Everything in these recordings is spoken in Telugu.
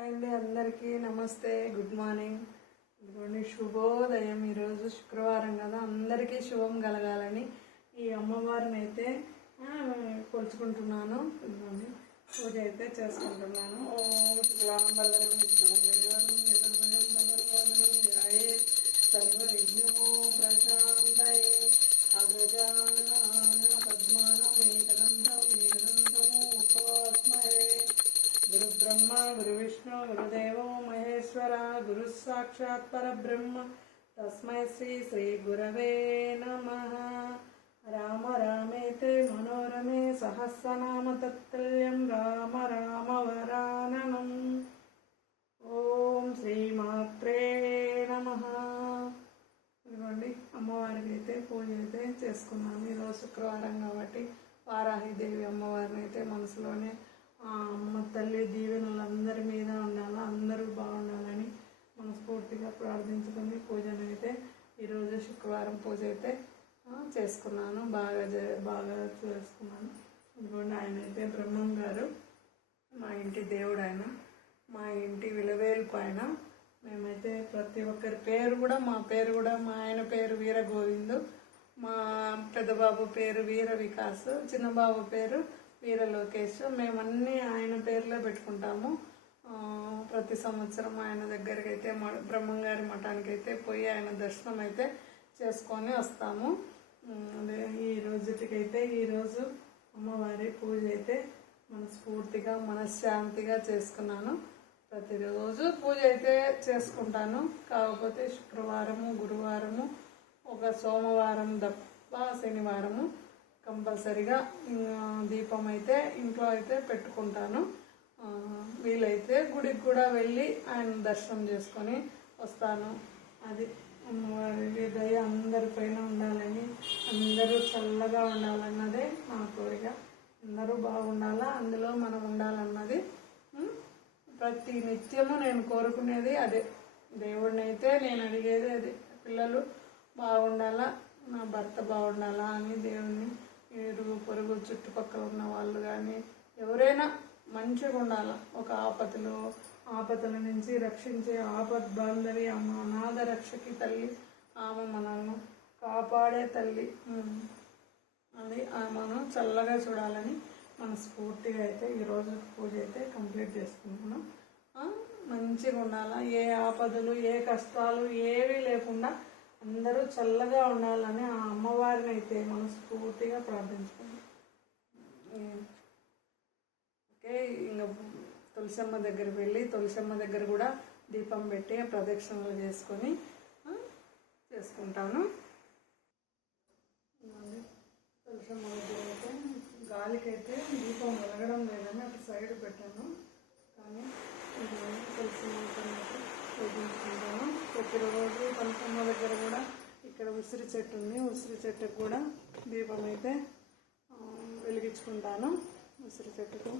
అండి అందరికీ నమస్తే, గుడ్ మార్నింగ్. ఇదిగోండి శుభోదయం. ఈరోజు శుక్రవారం కదా, అందరికీ శుభం కలగాలని ఈ అమ్మవారిని అయితే కొలుచుకుంటున్నాను. ఇదిగోండి పూజ అయితే చేసుకుంటున్నాను. సర్వవిఘ్నో ప్రశాంతయే అగజానన గురు బ్రహ్మ గురు విష్ణు గురుదేవో మహేశ్వర గురు సాక్షాత్ పరబ్రహ్మ తస్మై శ్రీ శ్రీ గురవే నమః. రామ రామేతే మనోరమే సహస్రనామ తత్తుల్యం రామ రామ వరాననం. ఓం శ్రీమాత్రే నమః. ఇదిగోండి అమ్మవారికి అయితే పూజ అయితే చేసుకున్నాను. ఈరోజు శుక్రవారం కాబట్టి వారాహిదేవి అమ్మవారిని అయితే మనసులోనే అమ్మ తల్లి దీవెనలు అందరి మీద ఉండాలా, అందరూ బాగుండాలని మనస్ఫూర్తిగా ప్రార్థించుకుని పూజను అయితే ఈరోజు శుక్రవారం పూజ అయితే చేసుకున్నాను. బాగా చేసుకున్నాను. ఇదిగోండి ఆయన అయితే బ్రహ్మం గారు, మా ఇంటి దేవుడు ఆయన, మా ఇంటి విలువేలుపు ఆయన. మేమైతే ప్రతి ఒక్కరి పేరు కూడా, మా పేరు కూడా, మా ఆయన పేరు వీర గోవిందు, మా పెద్దబాబు పేరు వీర వికాస్, చిన్నబాబు పేరు వీర లోకేష్. మేమన్నీ ఆయన పేర్లే పెట్టుకుంటాము. ప్రతి సంవత్సరం ఆయన దగ్గరికి అయితే బ్రహ్మంగారి మఠానికి అయితే పోయి ఆయన దర్శనం అయితే చేసుకొని వస్తాము. అదే ఈ రోజుకైతే ఈరోజు అమ్మవారి పూజ అయితే మనస్ఫూర్తిగా మనశ్శాంతిగా చేసుకున్నాను. ప్రతిరోజు పూజ అయితే చేసుకుంటాను. కాకపోతే శుక్రవారము, గురువారము, ఒక సోమవారం తప్ప శనివారము కంపల్సరిగా దీపం అయితే ఇంట్లో అయితే పెట్టుకుంటాను. వీలైతే గుడికి కూడా వెళ్ళి ఆయన దర్శనం చేసుకొని వస్తాను. అది అమ్మవారి దయ అందరిపైన ఉండాలని, అందరూ చల్లగా ఉండాలన్నదే నా కోరిక. అందరూ బాగుండాలా, అందులో మనం ఉండాలన్నది ప్రతి నిత్యము నేను కోరుకునేది అదే. దేవుడిని అయితే నేను అడిగేది అదే, పిల్లలు బాగుండాలా, నా భర్త బాగుండాలా అని దేవుణ్ణి, ఇరుగు పొరుగు చుట్టుపక్కల ఉన్న వాళ్ళు కానీ ఎవరైనా మంచిగా ఉండాలా. ఒక ఆపదల నుంచి రక్షించే ఆపద్ బాంధవి అమ్మ, అనాథ రక్షకి తల్లి ఆమె, మనల్ని కాపాడే తల్లి. అది ఆమెను చల్లగా చూడాలని మనస్ఫూర్తిగా అయితే ఈరోజు పూజ అయితే కంప్లీట్ చేసుకుంటున్నాను. మంచిగా ఉండాలా, ఏ ఆపదలు ఏ కష్టాలు ఏవీ లేకుండా అందరూ చల్లగా ఉండాలని ఆ అమ్మవారిని అయితే మనస్ఫూర్తిగా ప్రార్థించుకుంటాం. ఓకే, ఇంకా తులసమ్మ దగ్గర వెళ్ళి తులసమ్మ దగ్గర కూడా దీపం పెట్టి ప్రదక్షిణలు చేసుకొని చేసుకుంటాను. తులసమ్మ దగ్గర అయితే గాలికైతే దీపం వెలగడం లేదని అటు సైడ్ పెట్టాను, కానీ తులసమ్మ పూజించుకుంటాను. ప్రతిరోజు తులసమ్మ దగ్గర కూడా ఇక్కడ ఉసిరి చెట్టు ఉంది, ఉసిరి చెట్టుకు కూడా దీపం అయితే వెలిగించుకుంటాను. ఉసిరి చెట్టుకు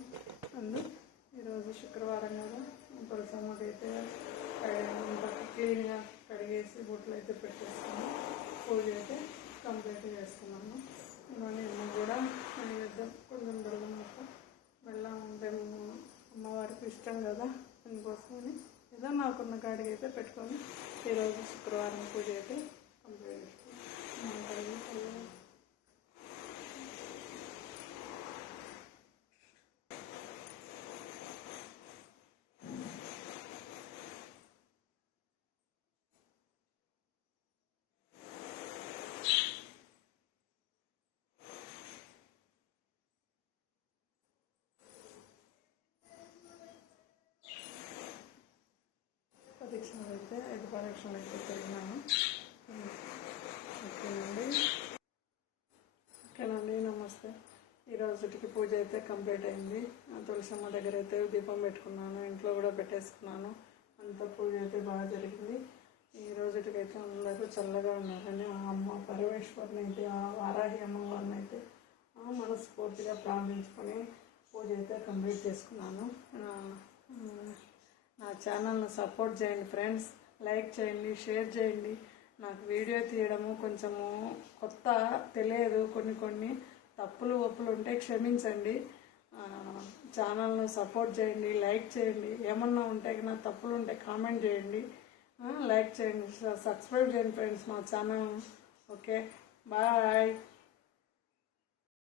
ఈరోజు శుక్రవారం కదా, తులసమ్మకి అయితే క్లీన్గా కడిగేసి బొట్లు అయితే పెట్టేస్తాను. పూజ అయితే కంప్లీట్ చేసుకున్నాను. ఇవన్నీ కూడా నైవేద్యం కొంచెం బెల్లం మొత్తం, బెల్లం ఉంటే అమ్మవారికి ఇష్టం కదా, అందుకోసమని ఏదో నాకున్న కాడికి అయితే పెట్టుకొని ఈరోజు శుక్రవారం పూజ అయితే కంప్లీట్ చేసుకున్నాను. ప్రదక్షిణలు అయితే 5 ప్రదక్షిణలు అయితే తిరిగినాను. ఓకేనండి, నమస్తే. ఈరోజుకి పూజ అయితే కంప్లీట్ అయింది. తులసమ్మ దగ్గర అయితే దీపం పెట్టుకున్నాను, ఇంట్లో కూడా పెట్టేసుకున్నాను. అంతా పూజ అయితే బాగా జరిగింది. ఈ రోజుకైతే అందరూ చల్లగా ఉన్నారని ఆ అమ్మ పరమేశ్వరిని అయితే, ఆ వారాహి అమ్మవారిని అయితే మనస్ఫూర్తిగా ప్రార్థించుకొని పూజ అయితే కంప్లీట్ చేసుకున్నాను. నా ఛానల్ను సపోర్ట్ చేయండి ఫ్రెండ్స్, లైక్ చేయండి, షేర్ చేయండి. నాకు వీడియో తీయడము కొంచెము కొత్త తెలియదు, కొన్ని తప్పులు ఒప్పులు ఉంటే క్షమించండి. ఛానల్ను సపోర్ట్ చేయండి, లైక్ చేయండి. ఏమన్నా ఉంటే నా తప్పులు ఉంటే కామెంట్ చేయండి, లైక్ చేయండి, సబ్స్క్రైబ్ చేయండి ఫ్రెండ్స్ మా ఛానల్. Okay, bye.